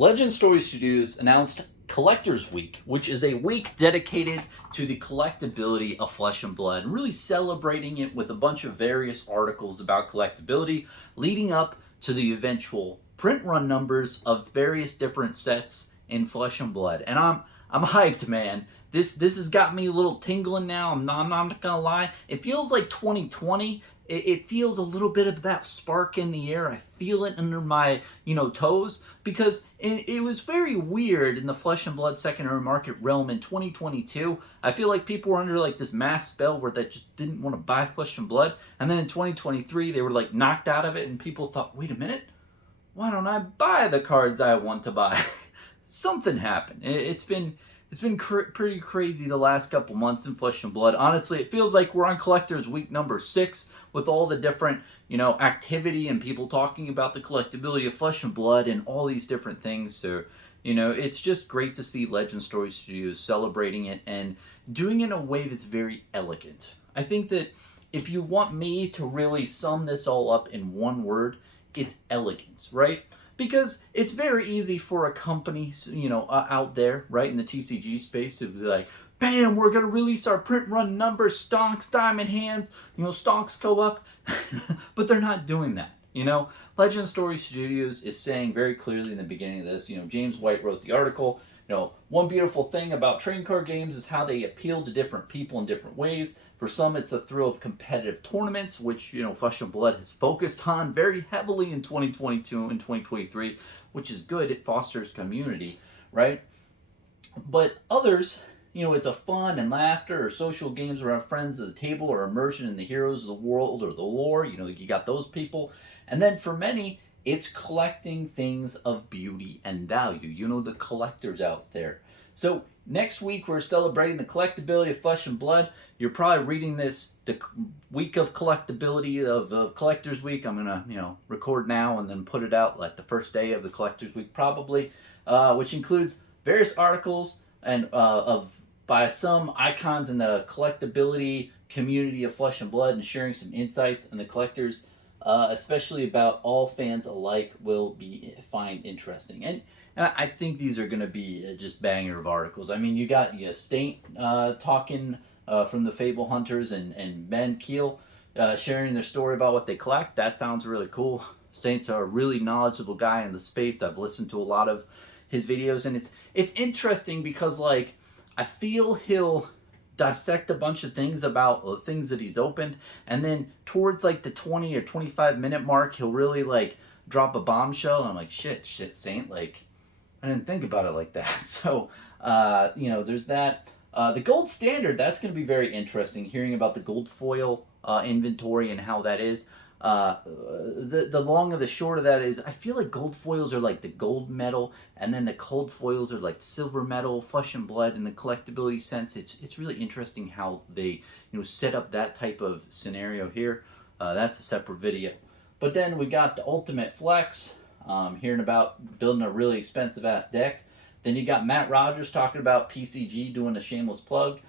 Legend Story Studios announced Collectors Week, which is a week dedicated to the collectability of Flesh and Blood, and really celebrating it with a bunch of various articles about collectability, leading up to the eventual print run numbers of various different sets in Flesh and Blood. And I'm hyped, man. This has got me a little tingling now. I'm not gonna lie. It feels like 2020. It feels a little bit of that spark in the air. I feel it under my toes, because it was very weird in the Flesh and Blood secondary market realm in 2022. I feel like people were under like this mass spell where they just didn't want to buy Flesh and Blood, and then in 2023 they were like knocked out of it, and people thought, wait a minute, why don't I buy the cards I want to buy? Something happened. It's been pretty crazy the last couple months in Flesh and Blood. Honestly, it feels like we're on Collectors Week number 6 with all the different, activity and people talking about the collectability of Flesh and Blood and all these different things. So, it's just great to see Legend Story Studios celebrating it and doing it in a way that's very elegant. I think that if you want me to really sum this all up in one word, it's elegance, right? Because it's very easy for a company, out there, right, in the TCG space to be like, bam, we're going to release our print run numbers, stonks, diamond hands, stonks go up. But they're not doing that, Legend Story Studios is saying very clearly in the beginning of this, James White wrote the article, one beautiful thing about trading card games is how they appeal to different people in different ways. For some, it's the thrill of competitive tournaments, which, Flesh and Blood has focused on very heavily in 2022 and 2023, which is good. It fosters community, right? But others, it's a fun and laughter or social games around friends at the table or immersion in the heroes of the world or the lore. You got those people. And then for many, it's collecting things of beauty and value. The collectors out there. So next week we're celebrating the collectability of Flesh and Blood. You're probably reading this the week of collectability of Collectors Week. I'm gonna record now and then put it out like the first day of the Collectors Week probably, which includes various articles and by some icons in the collectability community of Flesh and Blood and sharing some insights, and the collectors, especially about all fans alike, will find interesting. And I think these are going to be just banger of articles. I mean, you got Stain talking from the Fable Hunters and Ben Keel sharing their story about what they collect. That sounds really cool. Saint's a really knowledgeable guy in the space. I've listened to a lot of his videos, and it's interesting because I feel he'll dissect a bunch of things about things that he's opened, and then towards the 20 or 25 minute mark, he'll really drop a bombshell, and I'm like, shit, Saint, I didn't think about it like that. So, there's that. The gold standard, that's going to be very interesting, hearing about the gold foil inventory and how that is. The long of the short of that is, I feel like gold foils are the gold medal, and then the cold foils are silver medal, Flesh and Blood. In the collectability sense, it's really interesting how they set up that type of scenario here. That's a separate video. But then we got the Ultimate Flex, hearing about building a really expensive ass deck. Then you got Matt Rogers talking about PCG, doing a shameless plug,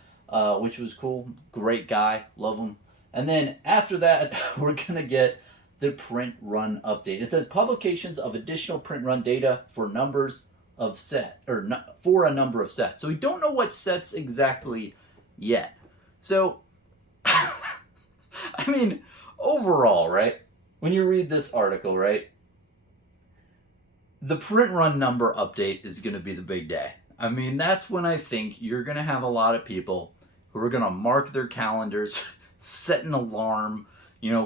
which was cool. Great guy, love him. And then after that, we're going to get the print run update. It says publications of additional print run data for numbers of set, or for a number of sets. So we don't know what sets exactly yet. So, I mean, overall, right? When you read this article, right? The print run number update is going to be the big day. I mean, that's when I think you're going to have a lot of people who are going to mark their calendars, set an alarm,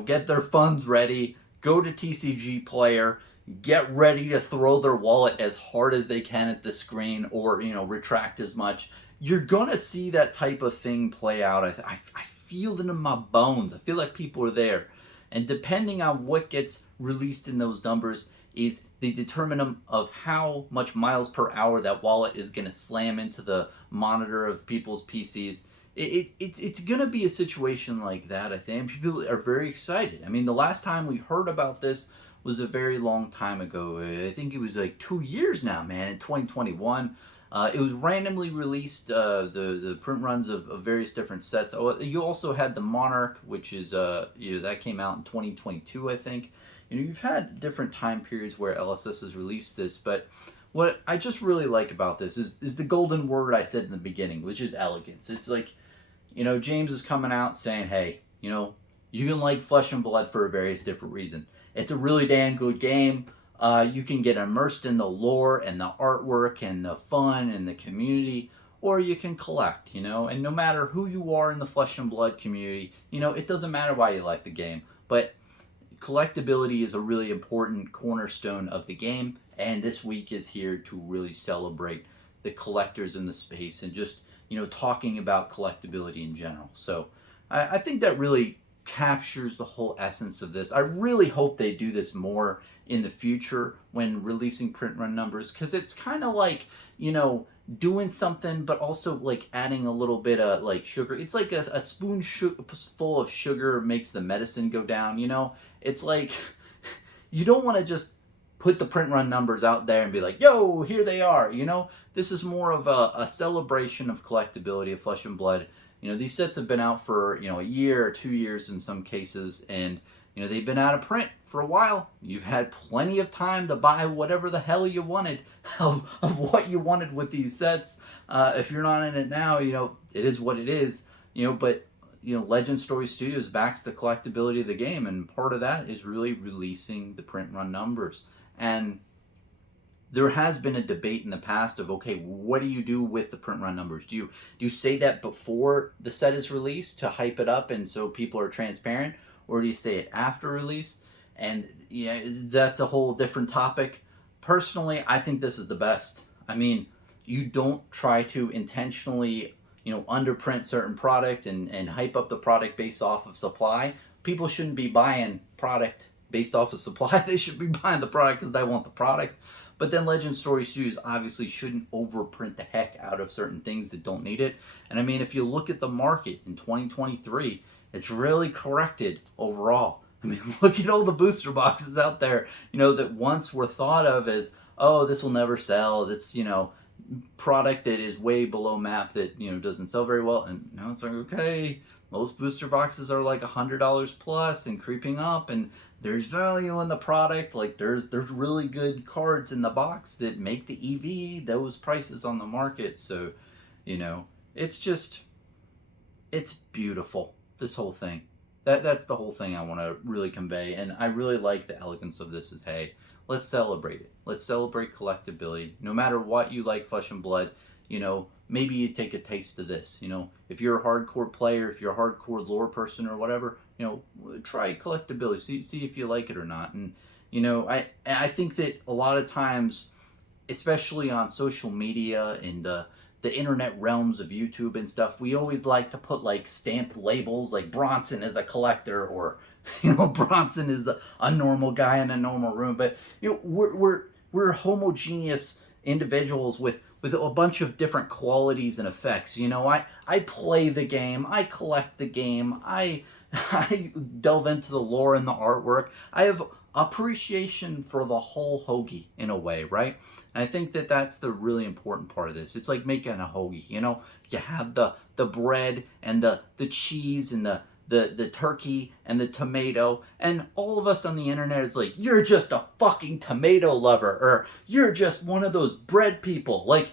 get their funds ready, go to TCG Player, get ready to throw their wallet as hard as they can at the screen, or, retract as much. You're going to see that type of thing play out. I feel it in my bones. I feel like people are there. And depending on what gets released in those numbers is the determinant of how much miles per hour that wallet is going to slam into the monitor of people's PCs. It's going to be a situation like that, I think. People are very excited. I mean, the last time we heard about this was a very long time ago. I think it was 2 years now, man, in 2021. It was randomly released, the print runs of various different sets. Oh, you also had the Monarch, which is, that came out in 2022, I think. You've had different time periods where LSS has released this, but what I just really like about this is the golden word I said in the beginning, which is elegance. It's like, James is coming out saying, hey, you can like Flesh and Blood for various different reasons. It's a really damn good game. You can get immersed in the lore and the artwork and the fun and the community, or you can collect, and no matter who you are in the Flesh and Blood community, it doesn't matter why you like the game, but collectability is a really important cornerstone of the game, and this week is here to really celebrate the collectors in the space and just, talking about collectability in general. So I think that really captures the whole essence of this. I really hope they do this more in the future when releasing print run numbers, because it's kind of like, doing something but also like adding a little bit of like sugar. It's like a full of sugar makes the medicine go down. It's like you don't want to just put the print run numbers out there and be like, yo, here they are. This is more of a celebration of collectability of Flesh and Blood. These sets have been out for, a year or 2 years in some cases, and, they've been out of print for a while. You've had plenty of time to buy whatever the hell you wanted of what you wanted with these sets. If you're not in it now, it is what it is, but, Legend Story Studios backs the collectability of the game, and part of that is really releasing the print run numbers. And there has been a debate in the past of, okay, what do you do with the print run numbers? Do you say that before the set is released to hype it up and so people are transparent, or do you say it after release? And that's a whole different topic. Personally, I think this is the best. I mean, you don't try to intentionally, underprint certain product and hype up the product based off of supply. People shouldn't be buying product based off of supply. They should be buying the product because they want the product. But then Legend Story Studios obviously shouldn't overprint the heck out of certain things that don't need it. And I mean, if you look at the market in 2023, it's really corrected overall. I mean, look at all the booster boxes out there, that once were thought of as, oh, this will never sell. That's, product that is way below map that, doesn't sell very well. And now it's like, okay, most booster boxes are like $100 plus and creeping up, and there's value in the product. Like there's really good cards in the box that make the EV those prices on the market. So, it's beautiful, this whole thing. That's the whole thing I want to really convey. And I really like the elegance of this is, hey, let's celebrate it. Let's celebrate collectability. No matter what you like Flesh and Blood, maybe you take a taste of this. If you're a hardcore player, if you're a hardcore lore person or whatever, try collectability. See if you like it or not. And, I think that a lot of times, especially on social media and the internet realms of YouTube and stuff, we always like to put like stamped labels like Bronson is a collector, or Bronson is a normal guy in a normal room. But we're homogeneous individuals with a bunch of different qualities and effects. I play the game, I collect the game, I delve into the lore and the artwork. I have appreciation for the whole hoagie in a way, right? And I think that that's the really important part of this. It's like making a hoagie, you have the bread and the cheese and the turkey and the tomato, and all of us on the internet is like, you're just a fucking tomato lover, or you're just one of those bread people. Like,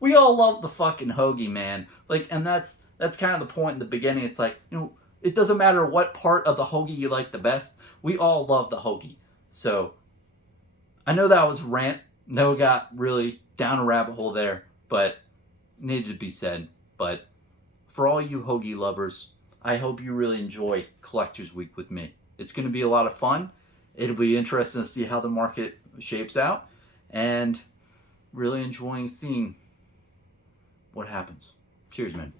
we all love the fucking hoagie, man. Like, and that's kind of the point in the beginning. It's like, it doesn't matter what part of the hoagie you like the best. We all love the hoagie. So, I know that was a rant. No, it got really down a rabbit hole there, but it needed to be said. But for all you hoagie lovers, I hope you really enjoy Collectors Week with me. It's going to be a lot of fun. It'll be interesting to see how the market shapes out, and really enjoying seeing what happens. Cheers, man.